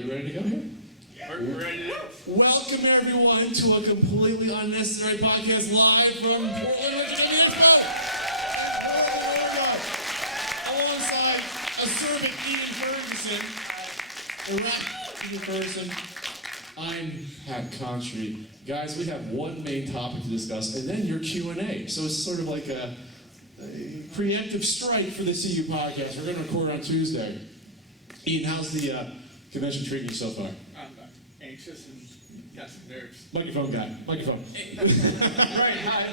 We ready to go here? We're ready to go. Welcome everyone to a completely unnecessary podcast live from Portland, Virginia. Alongside a servant Ian Ferguson, a rap Ian Ferguson. I'm Pat Contri. Guys, we have one main topic to discuss, and then your Q&A. So it's sort of like a preemptive strike for the CU podcast. We're going to record on Tuesday. Ian, how's the convention treating you so far? I'm anxious and got some nerves. Microphone guy. Microphone. Right, hi.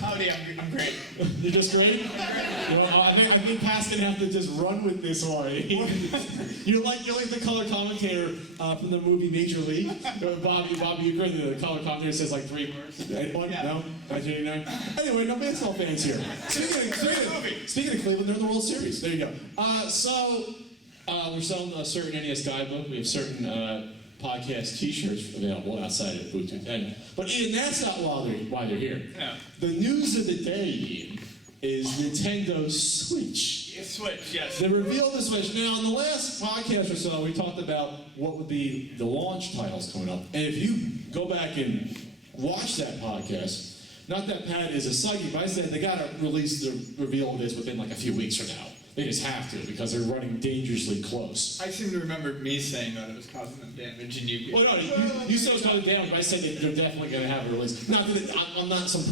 Howdy, I'm great. You're just great? Well, I think Pat's going to have to just run with this one. You're like the color commentator from the movie Major League. Bobby Euchre, the color commentator says like 3 words. Anyone? Yeah. No? 1989? Anyway, no baseball fans here. Speaking of Cleveland, they're in the World Series. There you go. We're selling a certain NES guidebook. We have certain podcast T-shirts available outside of Booth 210. But Ian, that's not why they're here. No. The news of the day, Ian, is Nintendo's Switch. Switch, yes. They revealed the Switch. Now, in the last podcast or so, we talked about what would be the launch titles coming up. And if you go back and watch that podcast, not that Pat is a psychic, but I said they got to release the reveal of this within like a few weeks from now. They just have to, because they're running dangerously close. I seem to remember me saying that it was causing them damage, and you... Well, no, you said it was causing damage, but I said that they're definitely going to have a release. Not that I'm not some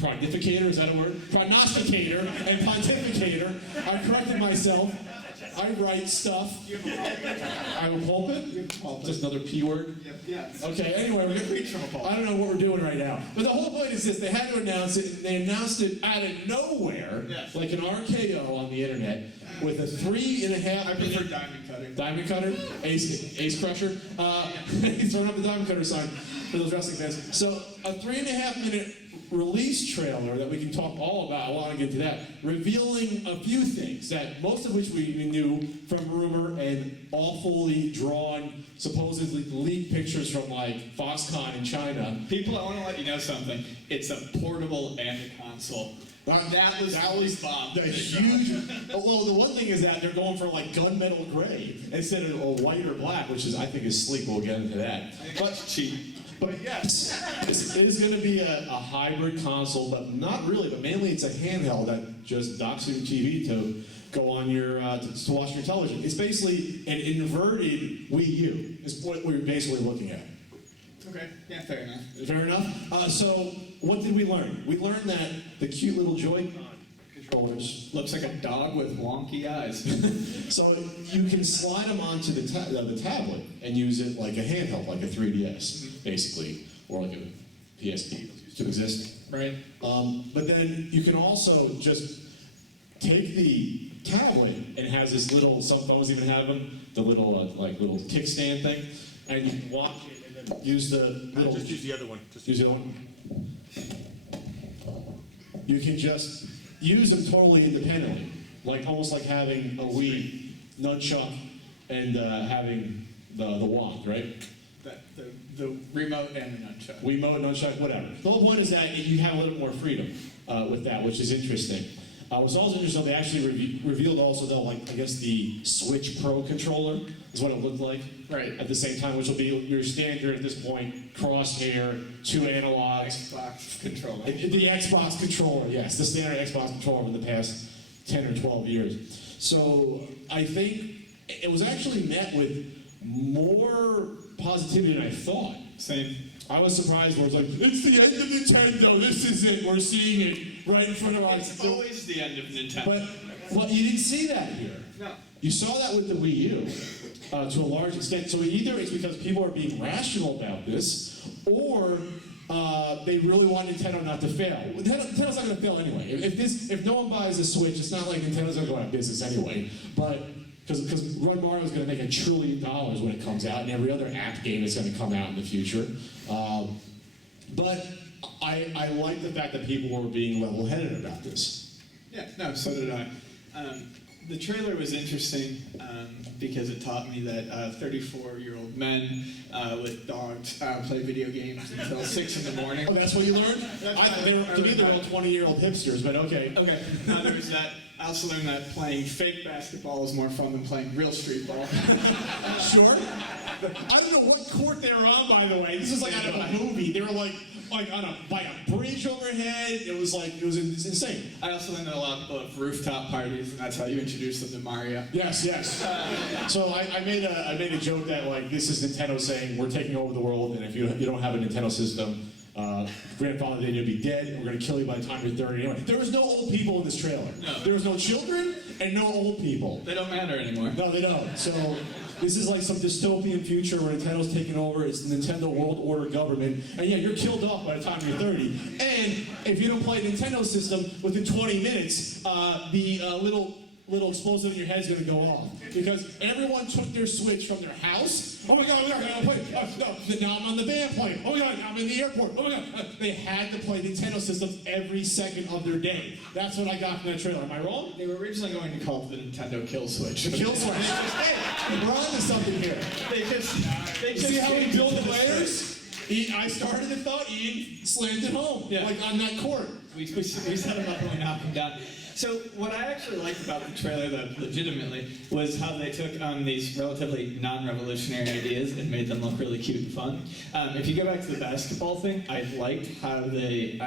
prognificator, is that a word? Prognosticator and pontificator. I corrected myself. I write stuff. You have a pulpit? I have a pulpit? You have a pulpit. Just another P word? Yes. Okay, anyway, we're Preach from a pulpit. I don't know what we're doing right now. But the whole point is this, they had to announce it, and they announced it out of nowhere, Yes. like an RKO on the internet, with a 3.5 I prefer diamond cutting. Diamond cutter, ace crusher. He's throwing up the diamond cutter sign for those wrestling fans. So a 3.5-minute release trailer that we can talk all about. I want to get to that, revealing a few things that most of which we knew from rumor and awfully drawn, supposedly leaked pictures from like Foxconn in China. People, I want to let you know something. It's a portable and a console. That was Bob. The huge. Well, the one thing is that they're going for like gunmetal gray instead of a white or black, which is I think is sleek. We'll get into that. But cheap. But yes, it is going to be a hybrid console, but not really. But mainly, it's a handheld that just docks your TV to go on your to watch your television. It's basically an inverted Wii U. Is what we're basically looking at. Okay. Yeah, fair enough. Fair enough. So, what did we learn? We learned that the cute little Joy-Con controllers Looks like a dog with wonky eyes. so you can slide them onto the tablet and use it like a handheld, like a 3DS, basically, or like a PSP to exist. Right. But then you can also just take the tablet and has this little, some phones even have them, the little little kickstand thing, and you can watch it and then use the little... Just use the other one. Use the other one. You can just use them totally independently, like almost like having a Wii nunchuck and having the wand, right? The remote and the nunchuck. Wiimote, nunchuck, whatever. The whole point is that you have a little more freedom with that, which is interesting. What's also interesting, they actually revealed also though, like I guess the Switch Pro controller is what it looked like. Right. At the same time, which will be your standard at this point, crosshair, 2 analogs. Xbox controller. The Xbox controller, yes, the standard Xbox controller for the past 10 or 12 years. So I think it was actually met with more positivity than I thought. Same. I was surprised where it's like, it's the end of Nintendo, this is it, we're seeing it right in front of us. It's always the end of Nintendo. But well, you didn't see that here. No. You saw that with the Wii U to a large extent. So either it's because people are being rational about this, or they really want Nintendo not to fail. Nintendo's not going to fail anyway. If no one buys a Switch, it's not like Nintendo's going to go out of business anyway. But because Run Mario's going to make $1 trillion when it comes out, and every other app game is going to come out in the future. But I like the fact that people were being level-headed about this. Yeah, no, so did I. the trailer was interesting because it taught me that 34-year-old men with dogs play video games until 6 in the morning. Oh, that's what you learned? To me, they're all 20-year-old hipsters, but okay. Okay. There was that. I also learned that playing fake basketball is more fun than playing real street ball. Sure. I don't know what court they were on, by the way. This is like out of a movie. They were like on by a bridge overhead. It was insane. I also learned that a lot of people have rooftop parties, and that's how you introduce them to Mario. Yes. So I made a joke that like this is Nintendo saying we're taking over the world, and if you don't have a Nintendo system, grandfather, then you'll be dead, and we're going to kill you by the time you're 30 anyway. There was no old people in this trailer. No. There was no children and no old people. They don't matter anymore. No, they don't. So this is like some dystopian future where Nintendo's taking over. It's the Nintendo World Order government. And yeah, you're killed off by the time you're 30. And if you don't play a Nintendo system, within 20 minutes, the little explosive in your head's going to go off. Because everyone took their Switch from their house. Oh my God, I gotta play. No, now I'm on the van plane. Oh my God, I'm in the airport. Oh my God. They had to play Nintendo systems every second of their day. That's what I got from that trailer. Am I wrong? They were originally going to call it the Nintendo Kill Switch. The kill switch. Hey, we're on to something here. They just See how we changed build it to the layers? I started the thought, Ian slammed it home. Yeah. Like on that court. We set them up and we knocked them down. So what I actually liked about the trailer, though, legitimately, was how they took these relatively non-revolutionary ideas and made them look really cute and fun. If you go back to the basketball thing, I liked how they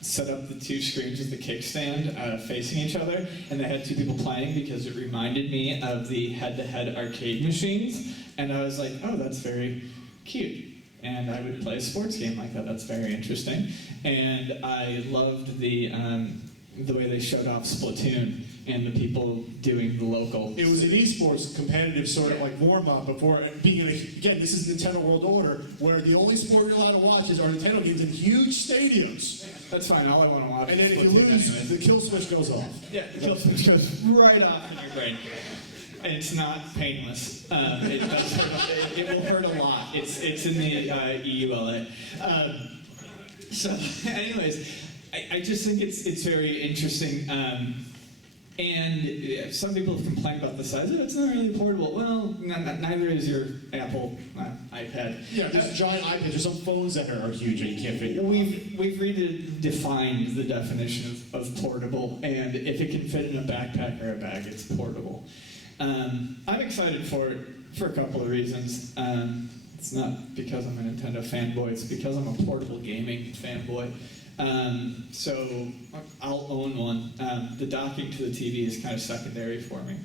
set up the two screens with the kickstand facing each other, and they had two people playing because it reminded me of the head-to-head arcade machines, and I was like, oh, that's very cute. And I would play a sports game like that. That's very interesting. And I loved the way they showed off Splatoon and the people doing the local. It was an esports competitive sort of like warm-up before being again, this is Nintendo World Order, where the only sport you're allowed to watch is our Nintendo games in huge stadiums. That's fine, all I want to watch. And then if you lose, the kill switch goes off. Yeah, the kill switch goes right off in your brain. And it's not painless. It does hurt. It will hurt a lot. It's in the EULA. So, anyways, I just think it's very interesting. And some people have complained about the size of it. It's not really portable. Well, neither is your Apple iPad. Yeah, there's giant iPads. There's some phones that are huge and you can't fit. We've redefined the definition of portable, and if it can fit in a backpack or a bag, it's portable. I'm excited for it for a couple of reasons. It's not because I'm a Nintendo fanboy, it's because I'm a portable gaming fanboy. So I'll own one. The docking to the TV is kind of secondary for me.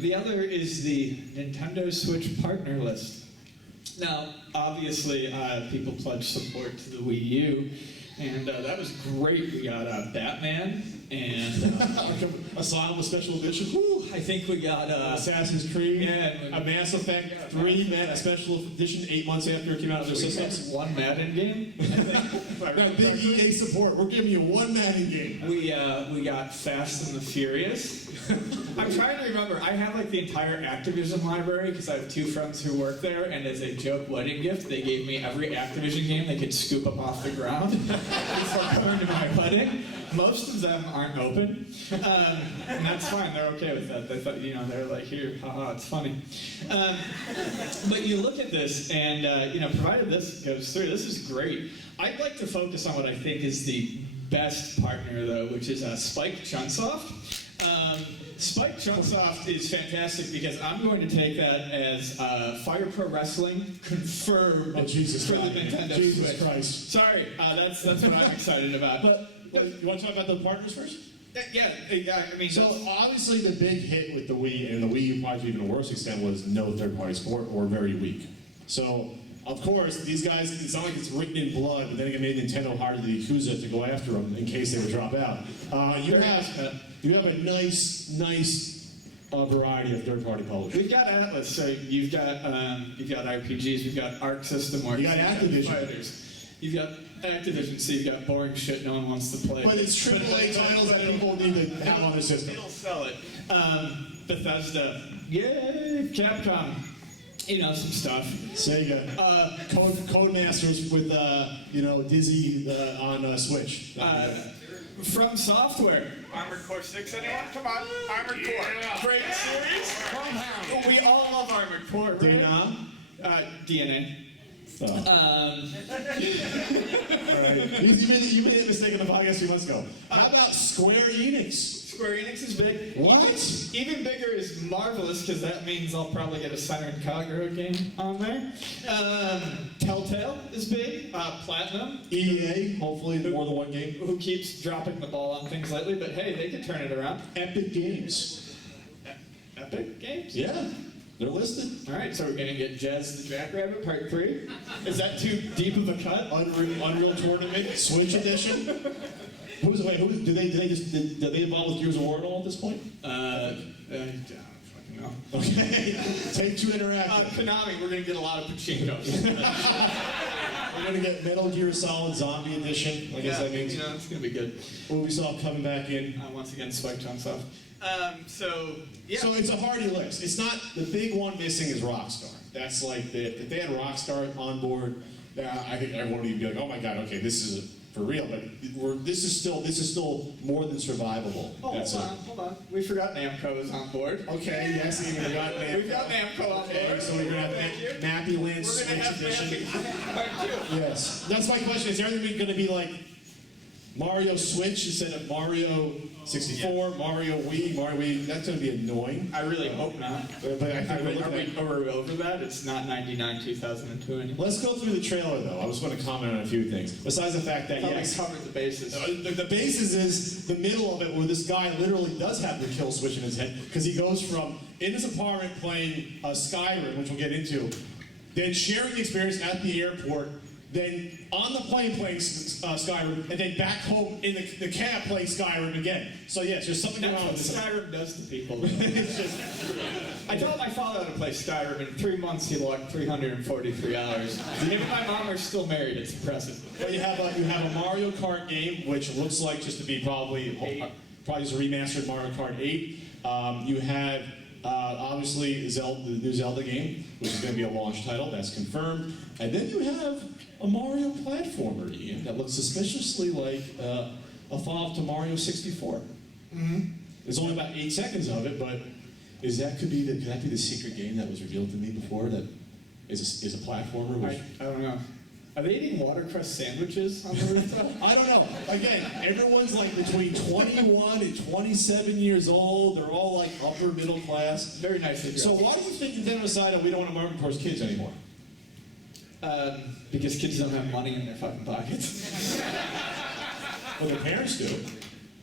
The other is the Nintendo Switch partner list. Now, obviously, people pledged support to the Wii U, and that was great. We got Batman and Asylum Special Edition. Whew, I think we got Assassin's Creed. Yeah, a Mass Effect 3 Special Edition 8 months after it came out of their systems. One Madden game. Now, big EA support. We're giving you one Madden game. We got Fast and the Furious. I'm trying to remember. I have like the entire Activision library because I have two friends who work there, and as a joke wedding gift, they gave me every Activision game they could scoop up off the ground before going to my wedding. Most of them aren't open, and that's fine. They're okay with that. They thought, they're like, here, haha, it's funny. But you look at this, and provided this goes through, this is great. I'd like to focus on what I think is the best partner, though, which is Spike Chunsoft. Spike Chunsoft is fantastic because I'm going to take that as Fire Pro Wrestling confirmed for the Nintendo Switch. Jesus Christ. Sorry, that's what I'm excited about. But you want to talk about the partners first? Yeah. I mean, so obviously the big hit with the Wii and the Wii U probably to even a worse extent was no third-party support or very weak. So of course these guys, it's not like it's written in blood, but then again, maybe Nintendo hired the Yakuza to go after them in case they would drop out. You have a nice variety of third-party publishers. We've got Atlas, so you've got RPGs, we've got Arc System Works, you got Activision. Fighters. You've got Activision, so you've got boring shit no one wants to play. But it's AAA titles that people need to have on their system. They'll sell it. Bethesda, yay! Capcom, some stuff. Sega, Codemasters with Dizzy on Switch. From Software. Armored Core 6, anyone? Come on, Armored Core. Great series. We all love Armored Core, right? DNA. Oh. All right. You made a mistake in the podcast 2 months ago. How about Square Enix? Square Enix is big. What? Even bigger is Marvelous, because that means I'll probably get a Center and Kagura game on there. Telltale is big. Platinum. EA, hopefully more than one game. Who keeps dropping the ball on things lately, but hey, they could turn it around. Epic Games. Epic Games? Yeah, they're listed. All right, so we're going to get Jazz the Jackrabbit Part 3. Is that too deep of a cut? Unreal Tournament, Switch Edition. Who did they involve with Gears of War at all at this point? I don't fucking know. Okay. Take-Two Interactive. Konami, we're going to get a lot of pachinkos. We're going to get Metal Gear Solid Zombie Edition. I guess that means. You know, it's going to be good. Ubisoft coming back in. Once again, Spike Chunks off. So it's a hearty list. It's not, the big one missing is Rockstar. That's like, if they had Rockstar on board, I think everyone would be like, oh my god, okay, this is for real, but this is still more than survivable. Oh, hold on. We forgot Namco is on board. Okay, yes, we forgot Namco. We've got Namco on board. Okay, so we're going to have Mappy Land Switch Edition. Yes. That's my question. Is everything going to be like Mario Switch instead of Mario 64, Mario Wii? That's going to be annoying. I really hope not. But I think are we over that? It's not 99, 2002 anymore. Let's go through the trailer, though. I was going to comment on a few things. Besides the fact that, yes, we covered the bases. The basis is the middle of it, where this guy literally does have the kill switch in his head, because he goes from in his apartment playing Skyrim, which we'll get into, then sharing the experience at the airport, then on the plane playing Skyrim, and then back home in the cab playing Skyrim again. So yes, there's something That's wrong what with this. Skyrim does to people. I taught my father how to play Skyrim. In 3 months, he logged 343 hours. And him and my mom are still married. It's impressive. Well, you have a Mario Kart game, which looks like just to be probably just a remastered Mario Kart 8. You have obviously the new Zelda game, which is going to be a launch title. That's confirmed. And then you have a Mario platformer game that looks suspiciously like a follow-up to Mario 64. Mm-hmm. There's only about 8 seconds of it, but could that be the secret game that was revealed to me before that is a platformer? Which, I don't know. Are they eating watercress sandwiches on the rooftop? I don't know. Again, everyone's like between 21 and 27 years old. They're all like upper middle class. Very nicely dressed. So why do you think Nintendo decided we don't want to market towards kids anymore? Because kids don't have money in their fucking pockets. Well, their parents do.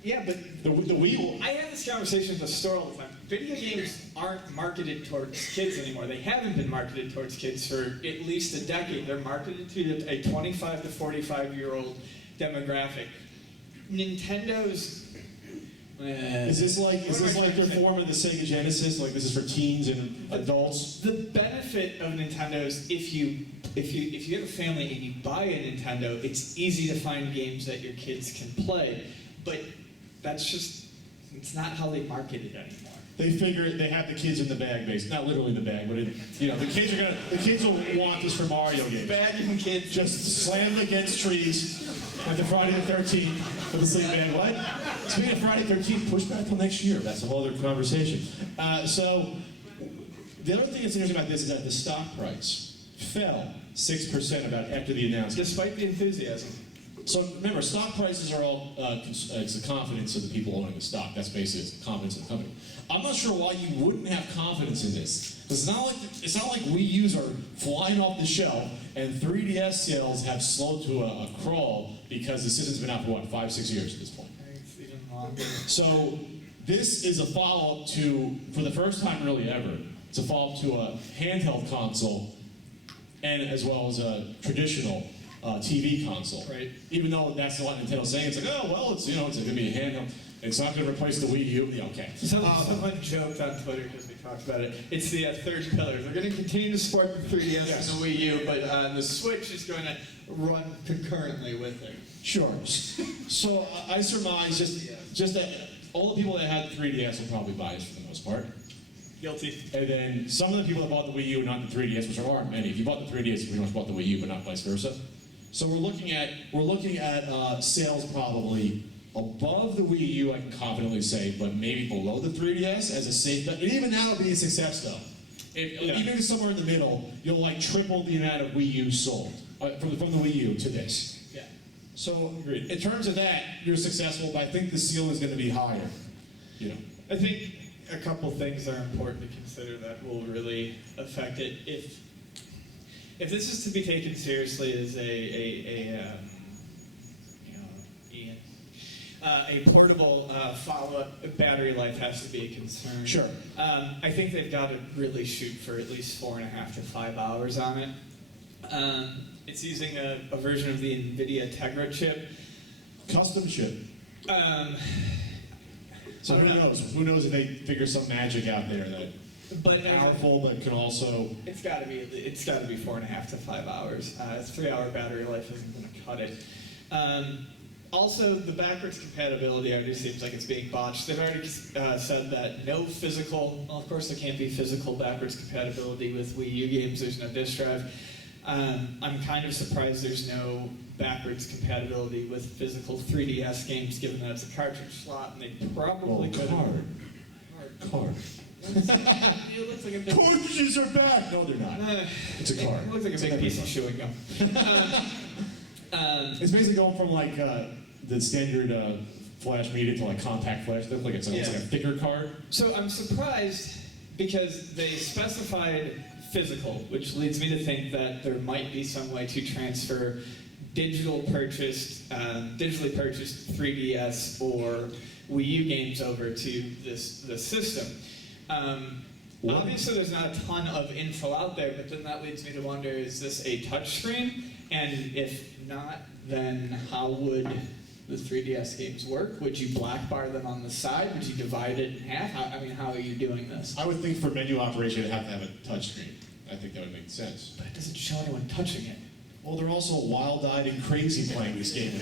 Yeah, but The Wii will. I have this conversation with the store all the time. Video games aren't marketed towards kids anymore. They haven't been marketed towards kids for at least a decade. They're marketed to a 25 to 45-year-old demographic. Nintendo's... Is this like their form of the Sega Genesis? Like this is for teens and adults? The benefit of Nintendo is if you have a family and you buy a Nintendo, it's easy to find games that your kids can play. But it's not how they market it anymore. They figure they have the kids in the bag, basically. Not literally in the bag, but the kids will want this for Mario games. Bagging kids. Just slam them against trees like the Friday the 13th for the sleep bag. What? Speaking of Friday the 13th, push back till next year. That's a whole other conversation. So the other thing that's interesting about this is that the stock price fell 6% about after the announcement. Despite the enthusiasm. So remember, stock prices are all, it's the confidence of the people owning the stock. That's basically the confidence of the company. I'm not sure why you wouldn't have confidence in this. It's not like Wii U's are flying off the shelf and 3DS sales have slowed to a crawl because the system's been out for, 5-6 years at this point. It's even longer. So this is a follow-up to, for the first time really ever, it's a follow-up to a handheld console and as well as a traditional TV console. Right. Even though that's what Nintendo's saying, it's like, oh well, it's going to be a handheld. It's not going to replace the Wii U. Yeah, okay. Someone joked on Twitter because we talked about it. It's the third pillar. They're going to continue to support the 3DS Yes. and the Wii U, but the Switch is going to run concurrently with it. Sure. So I surmise just that all the people that had 3DS will probably buy it for the most part. Guilty. And then some of the people that bought the Wii U and not the 3DS, which there aren't many. If you bought the 3DS, you pretty much bought the Wii U, but not vice versa. So we're looking at sales probably above the Wii U, I can confidently say, but maybe below the 3DS as a safe bet. And even now, it'll be a success though. Even if it's somewhere in the middle, you'll like triple the amount of Wii U sold from the Wii U to this. Yeah. So in terms of that, you're successful, but I think the ceiling is going to be higher. You know. I think a couple things are important to consider that will really affect it. If this is to be taken seriously as a portable follow-up, battery life has to be a concern. Sure. I think they've got to really shoot for at least 4.5 to 5 hours on it. It's using a version of the NVIDIA Tegra chip. Custom chip. So I who don't know. knows? Who knows if they figure some magic out there that But powerful, but can also. it's got to be 4.5 to 5 hours. 3-hour battery life isn't going to cut it. Also, the backwards compatibility already seems like it's being botched. They've already said that no physical. Well, of course, there can't be physical backwards compatibility with Wii U games. There's no disk drive. I'm kind of surprised there's no backwards compatibility with physical 3DS games, given that it's a cartridge slot, and they probably could. Card. It looks like a big, Cartridges are back. No, they're not. It's a card. It looks like a big piece of chewing gum. It's basically going from like the standard flash media to like compact flash. It's like it's like a thicker card. So I'm surprised because they specified physical, which leads me to think that there might be some way to transfer digitally purchased 3DS or Wii U games over to this system. Obviously, there's not a ton of info out there, but then that leads me to wonder: is this a touchscreen? And if not, then how would the 3DS games work? Would you black bar them on the side? Would you divide it in half? How are you doing this? I would think for menu operation, it'd have to have a touchscreen. I think that would make sense. But it doesn't show anyone touching it. Well, they're also wild-eyed and crazy playing this game.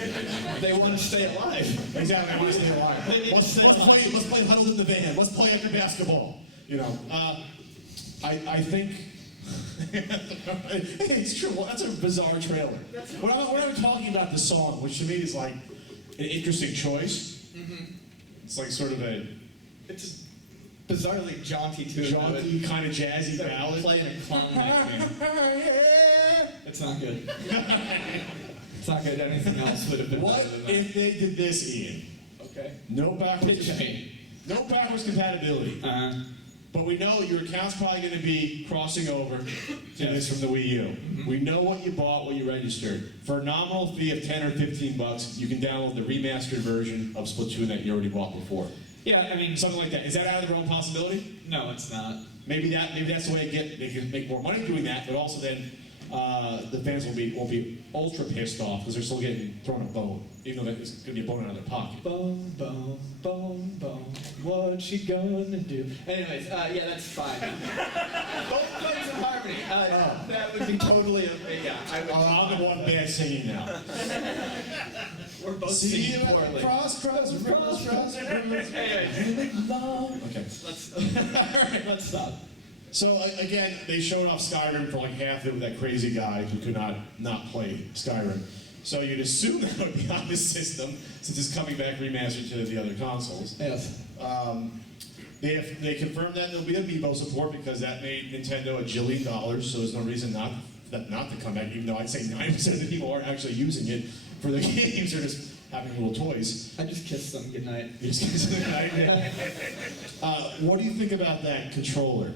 They want to stay alive. Exactly, I want to stay alive. They need to Let's play huddled in the van. Let's play after basketball. You know, I think it's true. Well, that's a bizarre trailer. When I'm talking about the song, which to me is like an interesting choice. Mm-hmm. It's like sort of a It's bizarrely jaunty too. jaunty, kind of jazzy They're ballad. playing a clown like me. It's not good. It's not good. Anything else would have been What better than that. if they did this, Ian? Okay. No backwards, Pitch me. no backwards compatibility. But we know your account's probably going to be crossing over to this from the Wii U. Mm-hmm. We know what you bought, what you registered. For a nominal fee of $10 or $15, you can download the remastered version of Splatoon that you already bought before. Yeah, I mean, Something like that. Is that out of the realm of possibility? no, it's not. Maybe that's the way they can make more money doing that, but also then the fans won't be ultra pissed off because they're still getting thrown a bone, even though it's going to be a bone out of their pocket. Bone, bone, bone, bone. What's she gonna do? Anyways, yeah, that's fine. Both plays in harmony. That would be totally yeah. I'm the one bad singing now. We're both See you singing at poorly. cross. Anyways, Okay. let's stop. So again, they showed off Skyrim for like half of it with that crazy guy who could not play Skyrim. So you'd assume that would be on this system since it's coming back remastered to the other consoles. Yes. They confirmed that there'll be Amiibo support because that made Nintendo $1 jillion, so there's no reason not to come back, even though I'd say 90% of the people aren't actually using it for the games, they're just having little toys. I just kissed them goodnight. You just get to the what do you think about that controller?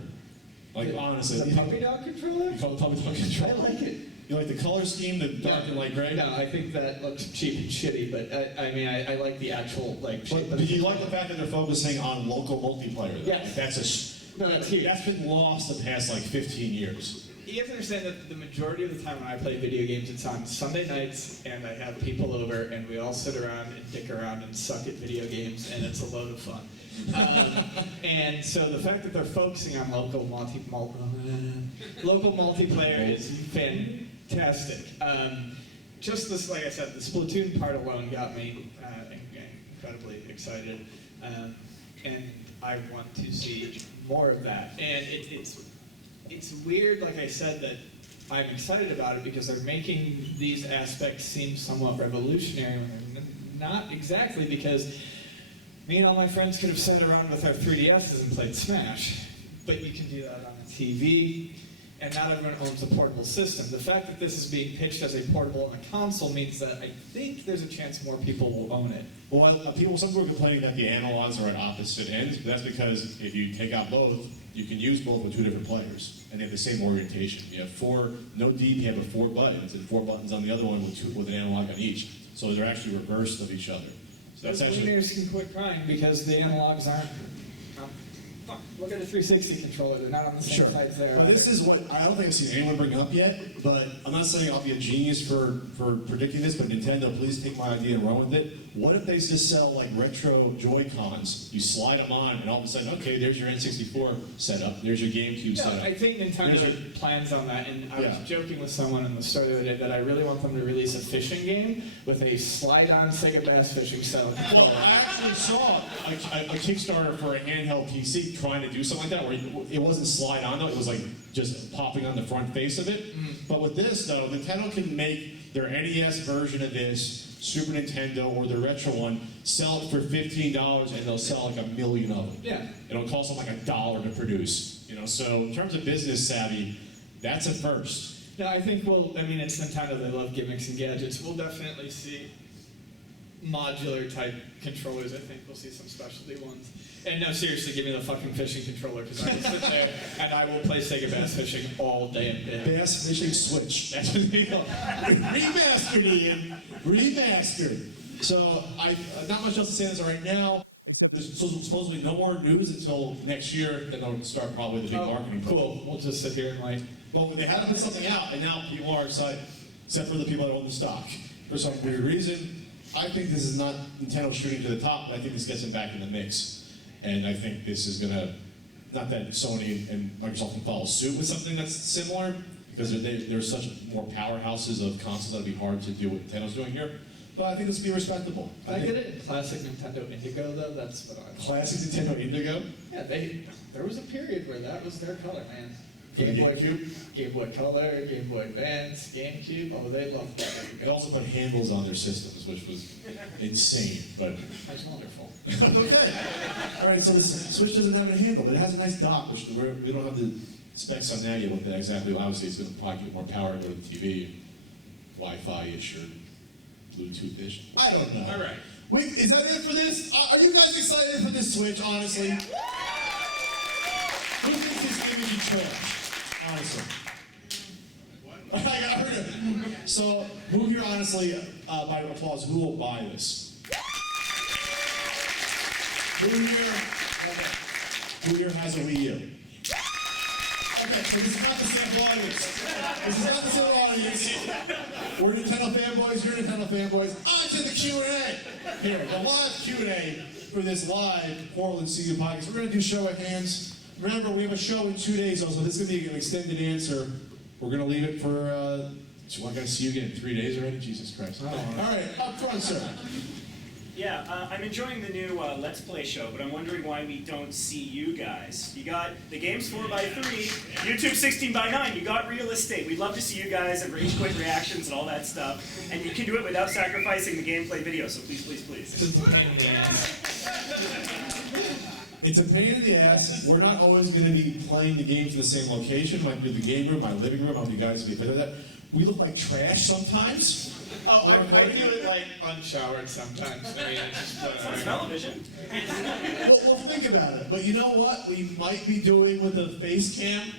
Like honestly, The puppy dog controller? you call it puppy dog I controller? like it. You like the color scheme, the dark and light gray? No, I think that looks cheap and shitty, but I like the actual shape. But do you like the fact that they're focusing on local multiplayer? Though? Yes. That's huge. that's been lost the past like 15 years. You have to understand that the majority of the time when I play video games, it's on Sunday nights, and I have people over, and we all sit around and dick around and suck at video games, and it's a load of fun. And so the fact that they're focusing on local multiplayer is fantastic. Just this, like I said, the Splatoon part alone got me incredibly excited, and I want to see more of that. And it's weird, like I said, that I'm excited about it because they're making these aspects seem somewhat revolutionary when they're not exactly, because me and all my friends could have sat around with our 3DSs and played Smash, but you can do that on a TV, and not everyone owns a portable system. The fact that this is being pitched as a portable on a console means that I think there's a chance more people will own it. Well, some people are complaining that the analogs are at opposite ends, but that's because if you take out both, you can use both with two different players, and they have the same orientation. You have no D-pad but 4 buttons, and 4 buttons on the other one with an analog on each. So they're actually reversed of each other. So that's Those actually. wieners can quit crying because the analogs aren't. Fuck, look at the 360 controller, they're not on the same Sure. sides there. But this is what I don't think I've seen anyone bring up yet, but I'm not saying I'll be a genius for predicting this, but Nintendo, please take my idea and run with it. What if they just sell like retro Joy-Cons? You slide them on, and all of a sudden, okay, there's your N64 setup, there's your GameCube No, setup. I think Nintendo There's plans on that, and I Yeah. was joking with someone in the store the other day that I really want them to release a fishing game with a slide-on Sega Bass fishing setup. Well, I actually saw a Kickstarter for a handheld PC trying to do something like that, where it wasn't slide on though, it was like just popping on the front face of it. But with this though, Nintendo can make their NES version of this, Super Nintendo or the retro one, sell it for $15 and they'll sell like 1 million of them. Yeah. It'll cost them like $1 to produce. So in terms of business savvy, that's a first. No, I think it's Nintendo, they love gimmicks and gadgets. We'll definitely see modular type controllers. I think we'll see some specialty ones. And no, seriously, give me the fucking fishing controller, because I will sit there and I will play Sega Bass Fishing all day and day. Bass Fishing Switch. That's what they go. Remastered, Ian. Remastered. So not much else to say on this right now, except there's supposedly no more news until next year. Then they'll start probably the big marketing push. Cool. We'll just sit here and wait. Well, they had to put something out, and now people are excited, except for the people that own the stock. For some weird reason, I think this is not Nintendo shooting to the top, but I think this gets them back in the mix. And I think this is gonna, not that Sony and Microsoft can follow suit with something that's similar, because they're such more powerhouses of consoles that'd be hard to do what Nintendo's doing here. But I think this will be respectable. I get it in classic Nintendo Indigo, though. That's what I. Classic Nintendo Indigo. Yeah, there was a period where that was their color, man. For the Game Boy Color, Game Boy Advance, GameCube. Oh, they loved that. They also put handles on their systems, which was insane, but That's wonderful. Okay. All right, so this Switch doesn't have a handle, but it has a nice dock, which we don't have the specs on that yet, what that exactly, obviously it's going to probably get more power to go to the TV, Wi-Fi-ish or Bluetooth-ish. I don't know. All right. Wait, is that it for this? Are you guys excited for this Switch, honestly? Who thinks it's giving you trash? Honestly. I heard it. So, who here, honestly, by applause, who will buy this? Who here has a Wii U? Okay, so this is not the sample audience. This is not the sample audience. We're Nintendo fanboys, you're Nintendo fanboys. On to the Q&A. Here, the live Q&A for this live Portland CU podcast. We're going to do show of hands. Remember, we have a show in 2 days, so this is going to be an extended answer. We're going to leave it for, I'm going to see you again in 3 days already? Jesus Christ. All right, up front, sir. Yeah, I'm enjoying the new Let's Play show, but I'm wondering why we don't see you guys. You got the game's 4x3, YouTube 16:9. You got real estate. We'd love to see you guys and rage quit reactions and all that stuff. And you can do it without sacrificing the gameplay video. So please, please, please. It's a pain in the ass. We're not always going to be playing the games in the same location. Might be the game room, my living room. I don't know if you guys will be playing that. We look like trash sometimes. Oh, I do it like unshowered sometimes. I mean, it's just Television. Well, think about it. But you know what? We might be doing with the face cam,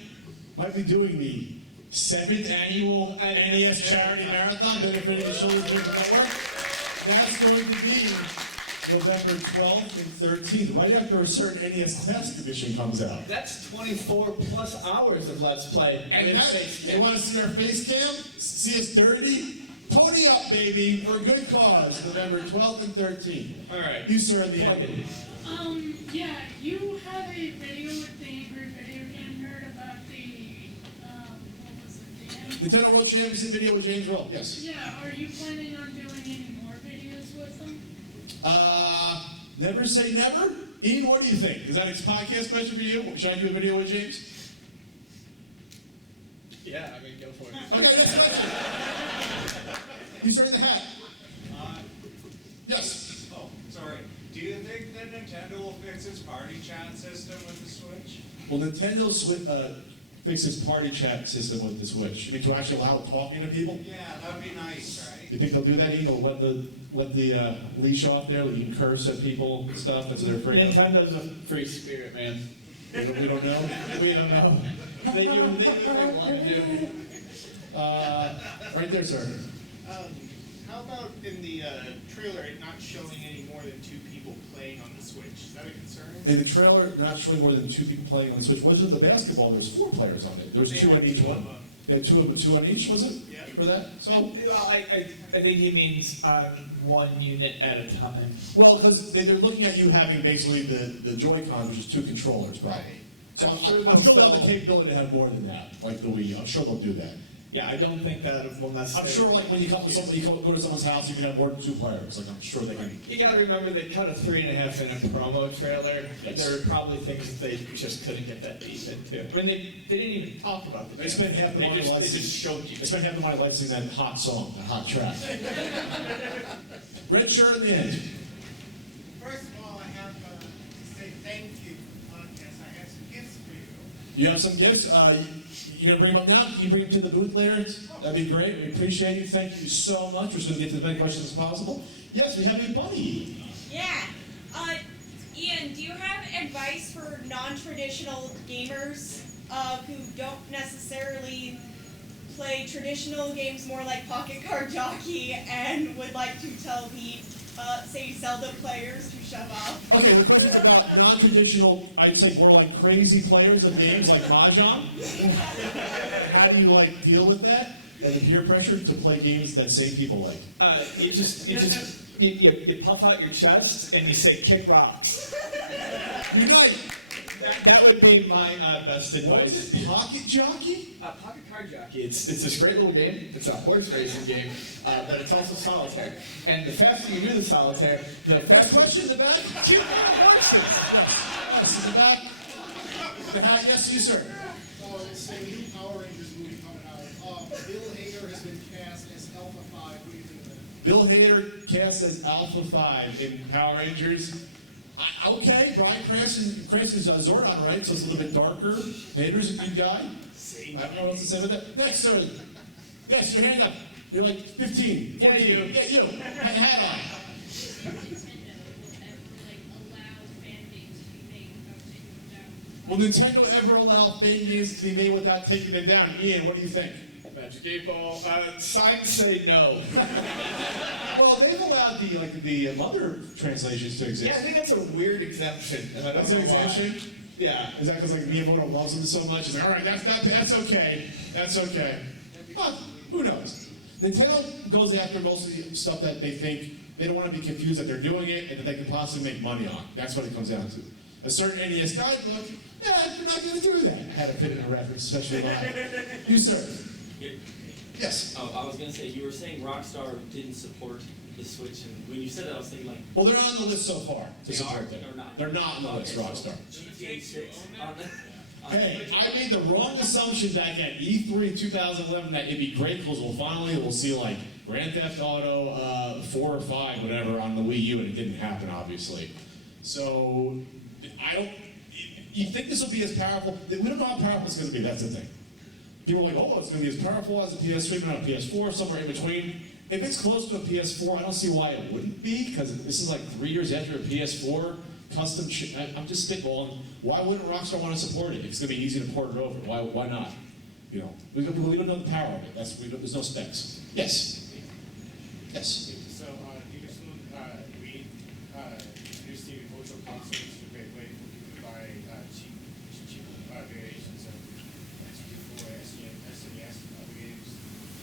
might be doing the 7th annual NES Charity Marathon benefiting the Children's Network. That's going to be November 12th and 13th, right after a certain NES Classic Edition comes out. That's 24 plus hours of Let's Play. And with that, face you cam. want to see our face cam? See us dirty? Pony up, baby, for a good cause, November 12th and 13th. All right. You, sir, in the Plug end. it. Yeah, you had a video with the Angry Video Game Nerd about the, what was it, the Nintendo World Championship video with James Roll, yes. Yeah, are you planning on doing any more videos with them? Never say never. Ian, what do you think? Is that a podcast question for you? Should I do a video with James? Yeah, I mean, go for it. Okay, next question. You sir in the hat. Yes. that Nintendo will fix its party chat system with the Switch? Will Nintendo fix its party chat system with the Switch? You mean to actually allow talking to people? Yeah, that would be nice, right? You think they'll do that? Ian? Or let the leash off there? You can curse at people and stuff. That's what they're afraid of. Nintendo's a free spirit, man. We don't know. We don't know. They do what they want to do. Right there, sir. How about in the trailer it not showing any more than 2 people playing on the Switch? Is that a concern? In the trailer, not showing more than 2 people playing on the Switch. Wasn't the basketball? There was 4 players on it. There was They 2 had on each 2 one. of them. Yeah, 2 on each, was it? Yeah. For that? So, Well, I think he means one unit at a time. well, because they're looking at you having basically the Joy-Con, which is 2 controllers, probably. So I'm sure they'll have the capability to have more than that, like the Wii. I'm sure they'll do that. Yeah, I don't think that will I'm necessarily. sure, like when you come to go to someone's house, you can have more than 2 players. Like I'm sure they can. You gotta remember they cut a 3.5-minute promo trailer. Yes. There were probably things that they just couldn't get that deep into. I mean, they didn't even talk about the. They spent half the They money just licensing. showed you. They spent half the money licensing that hot song, that hot track. Red shirt in the end. First of all, I have to say thank you for the podcast. I have some gifts for you. You have some gifts. You gonna bring them up now? Can you bring them to the booth later? That'd be great. We appreciate you. Thank you so much. We're just gonna get to as many questions as possible. Yes, we have a buddy. Yeah. Ian, do you have advice for non-traditional gamers who don't necessarily play traditional games more like Pocket Card Jockey and would like to tell the, say, Zelda players to shove off? Okay, the question is about non-traditional, I'd say more like crazy players of games like Mahjong. How do you like deal with that? And the peer pressure to play games that same people like? You puff out your chest and you say kick rocks. Unite! That would be my best What advice. is it? Pocket Jockey? Pocket Card Jockey. It's this great little game. It's a horse racing game, but it's also solitaire. And the faster you do the solitaire, the Next faster. question in the back? Yes, in the back. The hat, yes, you, sir. It's a new Power Rangers movie coming out. Bill Hader has been cast as Alpha 5. What do you think of that? Bill Hader cast as Alpha 5 in Power Rangers. Okay, Bryan Cranston's Zordon, right? So it's a little bit darker. Hader's a good guy. I don't know what else to say about that. Next, sir. Yes, your hand up. You're like 15. Yeah, you. Yeah, you. Hat on. Will Nintendo ever allow fan games to be made without taking them down? Ian, what do you think? Magic 8 Ball. Signs say no. Well, they've allowed the mother translations to exist. Yeah, I think that's a weird exemption. And I don't That's an know why. exemption? Yeah. Is that because like Miyamoto loves them so much? He's like, all right, that's okay. That's okay. Well, who knows? Nintendo goes after most of the stuff that they think they don't want to be confused that they're doing it and that they can possibly make money on. That's what it comes down to. A certain NES guidebook, yeah, they're not going to do that. Had to fit in a reference, especially live. You, sir. Yes. Oh, I was gonna say, you were saying Rockstar didn't support the Switch, and when you said that, I was thinking like, Well, they're not on the list so far to They support are? them. They're not? They're not on the list, okay, Rockstar. so GTA 6 on the. Hey, I made the wrong assumption back at E3 2011 that it'd be great because we'll see like Grand Theft Auto 4 or 5, whatever, on the Wii U, and it didn't happen, obviously. So, I don't. You think this will be as powerful? We don't know how powerful it's going to be. That's the thing. People are like, oh, it's going to be as powerful as a PS3, but not a PS4, somewhere in between. If it's close to a PS4, I don't see why it wouldn't be, because this is like 3 years after a PS4 custom. I'm just spitballing. Why wouldn't Rockstar want to support it? If it's going to be easy to port it over, why not? You know, we don't know the power of it. There's no specs. Yes. Yes. So, Peterson, we introduced the virtual console, which is a great way for people to buy cheap variations of N64, SNES, and other games.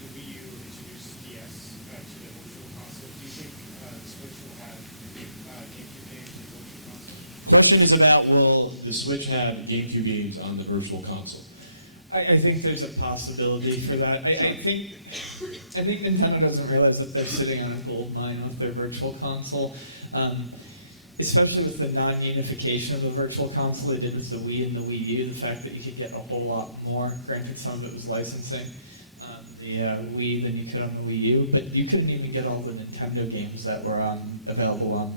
The Wii U introduced DS to the virtual console. Do you think the Switch will have GameCube games in the virtual console? Question is about will the Switch have GameCube games on the virtual console? I think there's a possibility for that. I think Nintendo doesn't realize that they're sitting on a gold mine with their virtual console. Especially with the non-unification of the virtual console they did with the Wii and the Wii U, the fact that you could get a whole lot more. Granted, some of it was licensing the Wii than you could on the Wii U, but you couldn't even get all the Nintendo games that were available on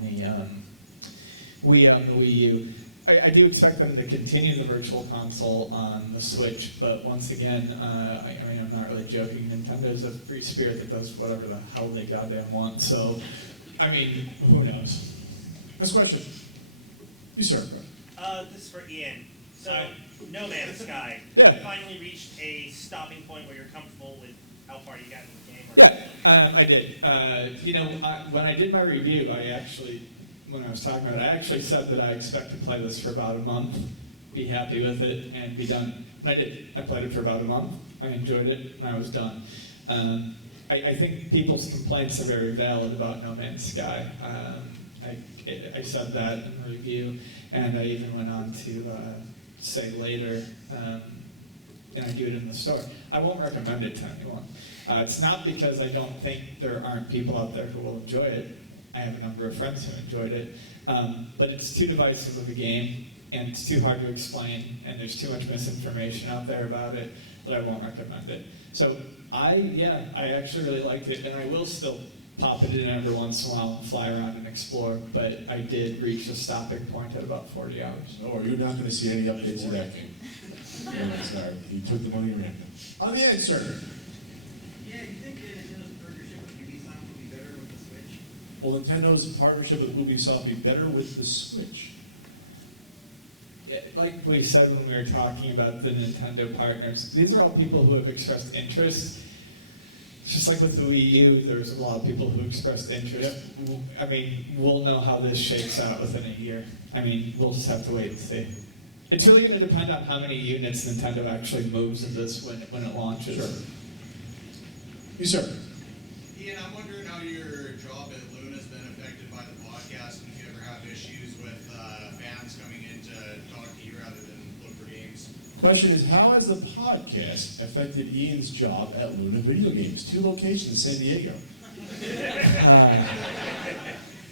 Wii on the Wii U. I do expect them to continue the virtual console on the Switch, but once again, I mean, I'm not really joking. Nintendo's a free spirit that does whatever the hell they goddamn want. So, I mean, who knows? Next question. You, sir. This is for Ian. So, No Man's Sky. Yeah. You finally reached a stopping point where you're comfortable with how far you got in the game? Or Yeah, I did. You know, when I did my review, when I was talking about it, I actually said that I expect to play this for about a month, be happy with it, and be done. And I did. I played it for about a month. I enjoyed it, and I was done. I think people's complaints are very valid about No Man's Sky. I said that in the review, and I even went on to say later, and I do it in the store. I won't recommend it to anyone. It's not because I don't think there aren't people out there who will enjoy it. I have a number of friends who enjoyed it, but it's too divisive of a game, and it's too hard to explain, and there's too much misinformation out there about it that I won't recommend it. So I actually really liked it, and I will still pop it in every once in a while and fly around and explore, but I did reach a stopping point at about 40 hours. No, you're not going to see any updates to that game. Yeah, sorry. You took the money and ran them. On the end, sir. Yeah, you think Nintendo's partnership with Ubisoft would be better with the Switch? Will Nintendo's partnership with Ubisoft be better with the Switch? Yeah, like we said when we were talking about the Nintendo partners, these are all people who have expressed interest. Just like with the Wii U, there's a lot of people who expressed interest. I mean, we'll know how this shakes out within a year. I mean, we'll just have to wait and see. It's really going to depend on how many units Nintendo actually moves of this when it launches. Sure. You, sir. Ian, I'm wondering how your job at Luna has been affected by the podcast, and if you ever have issues with fans coming in to talk to you rather than look for games. Question is, how has the podcast affected Ian's job at Luna Video Games? 2 locations in San Diego.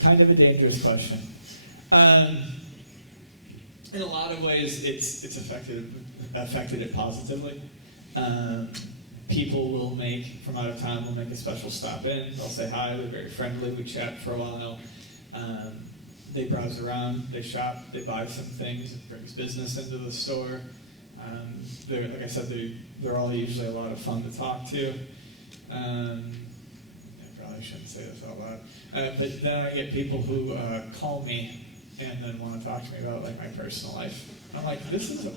Kind of a dangerous question. In a lot of ways, it's affected it positively. People will from out of town, will make a special stop in. They'll say hi. They're very friendly. We chat for a while. They browse around. They shop. They buy some things. It brings business into the store. Like I said, they're all usually a lot of fun to talk to. I probably shouldn't say this out loud. But then I get people who call me and then want to talk to me about like my personal life. I'm like, this is a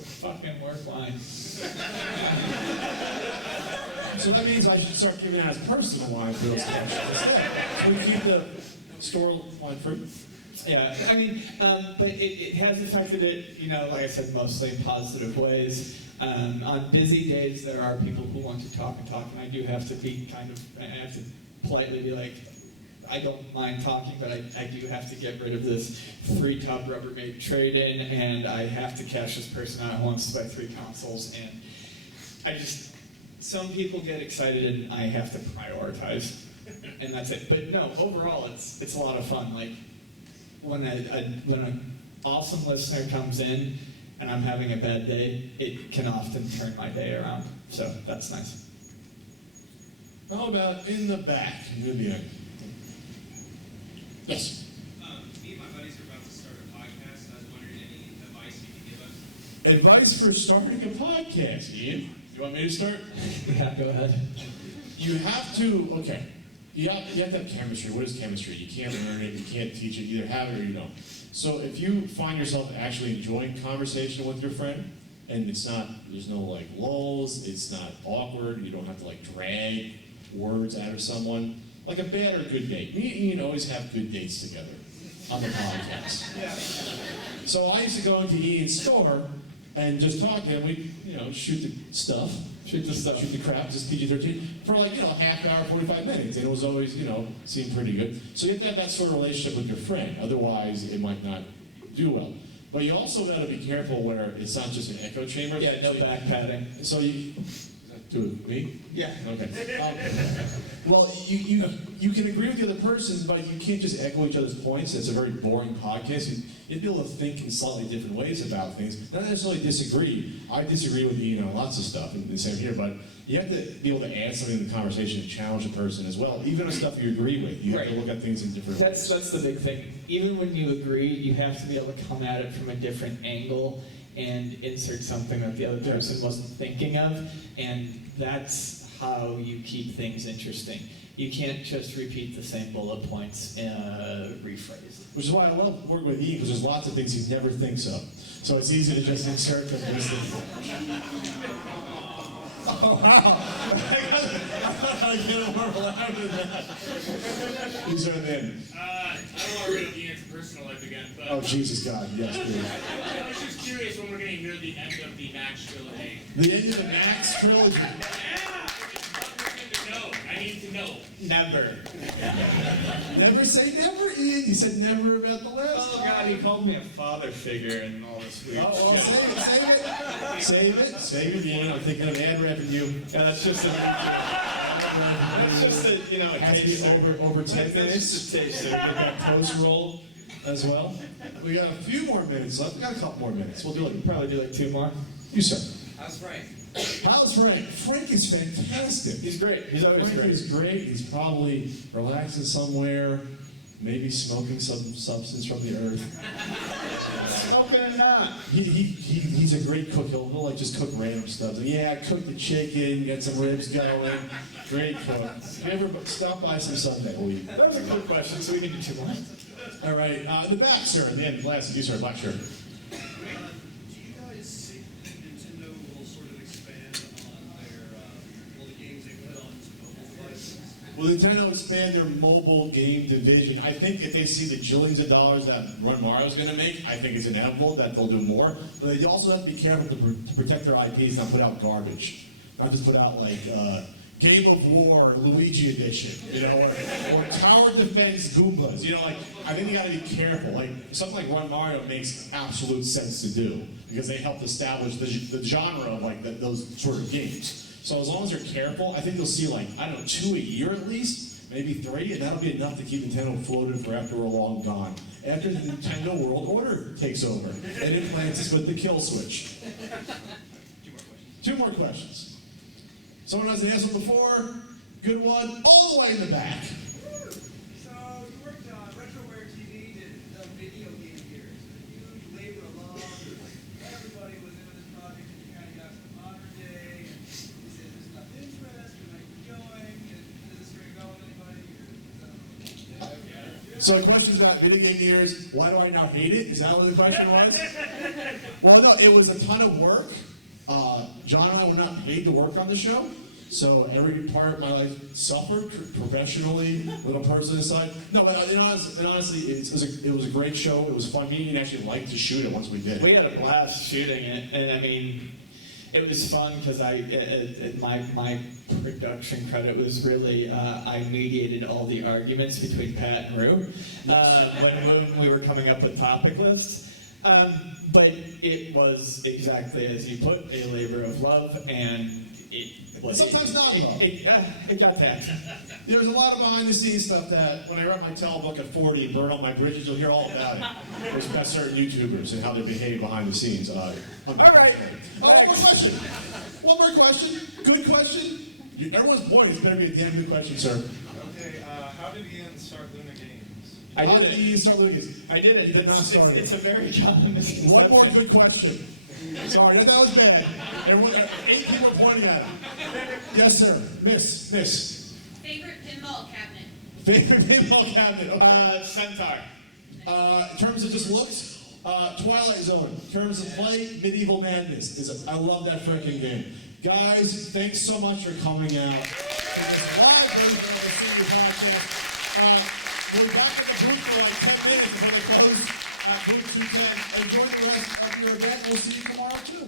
fucking work line. So that means I should start giving out his personal line for those questions. So we keep the store line free. Yeah, I mean, but it has affected it, you know, like I said, mostly in positive ways. On busy days, there are people who want to talk, and I do have to be I have to politely be like, I don't mind talking, but I do have to get rid of this free tub Rubbermaid trade-in, and I have to cash this person out who wants to buy 3 consoles, and some people get excited, and I have to prioritize, and that's it. But no, overall, it's a lot of fun. Like, when an awesome listener comes in, and I'm having a bad day, it can often turn my day around, so that's nice. How about in the back, near the end? Yes. Me and my buddies are about to start a podcast. I was wondering any advice you could give us. Advice for starting a podcast, Ian. You want me to start? Yeah, go ahead. You have to, you have to have chemistry. What is chemistry? You can't learn it, you can't teach it, you either have it or you don't. So if you find yourself actually enjoying conversation with your friend, and there's no like lulls, it's not awkward, you don't have to like drag words out of someone, like a bad or good date. Me and Ian always have good dates together on the podcast. So I used to go into Ian's store and just talk to him. We'd, shoot the stuff. Shoot the crap, just PG-13, for like, half hour, 45 minutes. And it was always, seemed pretty good. So you have to have that sort of relationship with your friend. Otherwise, it might not do well. But you also got to be careful where it's not just an echo chamber. Yeah, no back padding. So you... Do it, me? Yeah. Okay. Well, you can agree with the other person, but you can't just echo each other's points. It's a very boring podcast. You'd be able to think in slightly different ways about things. Not necessarily disagree. I disagree with you on lots of stuff, and the same here, but you have to be able to add something in the conversation and challenge the person as well, even on stuff you agree with. You have to look at things in different ways. That's the big thing. Even when you agree, you have to be able to come at it from a different angle and insert something that the other person wasn't thinking of, and that's how you keep things interesting. You can't just repeat the same bullet points rephrased. Which is why I love working with Ian, because there's lots of things he never thinks of. So it's easy to just insert them. Oh, wow. I thought I'd get more loud than that. These are then. I don't want to bring up Ian's personal life again, but... Oh, Jesus God, yes, please. I was just curious when we're getting near the end of the Max trilogy. The end of the Max trilogy? I need to know. Never. Never say never, Ian. You said never about the last. Oh God, he called me a father figure and all this weird well, save it, Ian. I'm thinking of ad revenue. Yeah, that's just a, you know, it has to be over 10 minutes. Just a taste. So we get that post roll as well. We got a few more minutes left. We got a couple more minutes. We'll do probably do like 2 more. You, sir. How's Frank? How's Frank? Frank is fantastic. He's great. He's always Frank great. is great. He's probably relaxing somewhere, maybe smoking some substance from the earth. Smoking or not. He's a great cook. He'll like just cook random stuff. Like, yeah, I cooked the chicken, got some ribs going. Great cook. If you ever stop by some Sunday, will you? That was a quick question, so we can do 2 more. All right, in the back, sir. In the end, last, you, sir, black shirt. Will Nintendo expand their mobile game division? I think if they see the jillions of dollars that Run Mario's going to make, I think it's inevitable that they'll do more. But they also have to be careful to protect their IPs, not put out garbage. Not just put out like Game of War, Luigi Edition, you know, or Tower Defense Goombas. You know, like I think you got to be careful. Like something like Run Mario makes absolute sense to do because they helped establish the genre of like those sort of games. So as long as you're careful, I think you'll see like, I don't know, 2 a year at least, maybe 3, and that'll be enough to keep Nintendo floated for after we're long gone. After the Nintendo World Order takes over and implants us with the kill switch. 2 more questions. Someone hasn't asked one before? Good one. All the way in the back. So you worked on RetroWare TV, did video game years. Huge labor of love. Everybody was into this project, and you kind of got to the modern day. And you said there's enough interest, and like going. Is this going to go with anybody? So the question's about video game years. Why do I not hate it? Is that what the question was? Well, no, it was a ton of work. John and I were not paid to work on the show, so every part of my life suffered professionally, little person aside. No, but honestly, it was a great show. It was fun. Me and Ian actually liked to shoot it once we did it. We had a blast shooting it, and I mean, it was fun because my production credit was really I mediated all the arguments between Pat and Rue when we were coming up with topic lists. But it was exactly as you put, a labor of love, and it was... Sometimes not love. It got that. There's a lot of behind-the-scenes stuff that, when I write my telebook at 40 and burn all my bridges, you'll hear all about it. There's about certain YouTubers and how they behave behind the scenes. All right. Oh, one more question. One more question. Good question. Everyone's boring. It's better be a damn good question, sir. Okay, how did Ian start Luna Games? I did it. You start doing this? I did it. You did not start it. It's a very common misconception. One more good question. Sorry, that was bad. Everyone, 8 people are pointing at it. Yes, sir. Miss. Favorite pinball cabinet? Favorite pinball cabinet? Okay. Centaur. In terms of just looks, Twilight Zone. In terms of play, Medieval Madness. I love that freaking game. Guys, thanks so much for coming out to this live version of the Senior Podcast. We're back at the booth for like 10 minutes before they close at booth 210. Enjoy the rest of your event. We'll see you tomorrow too.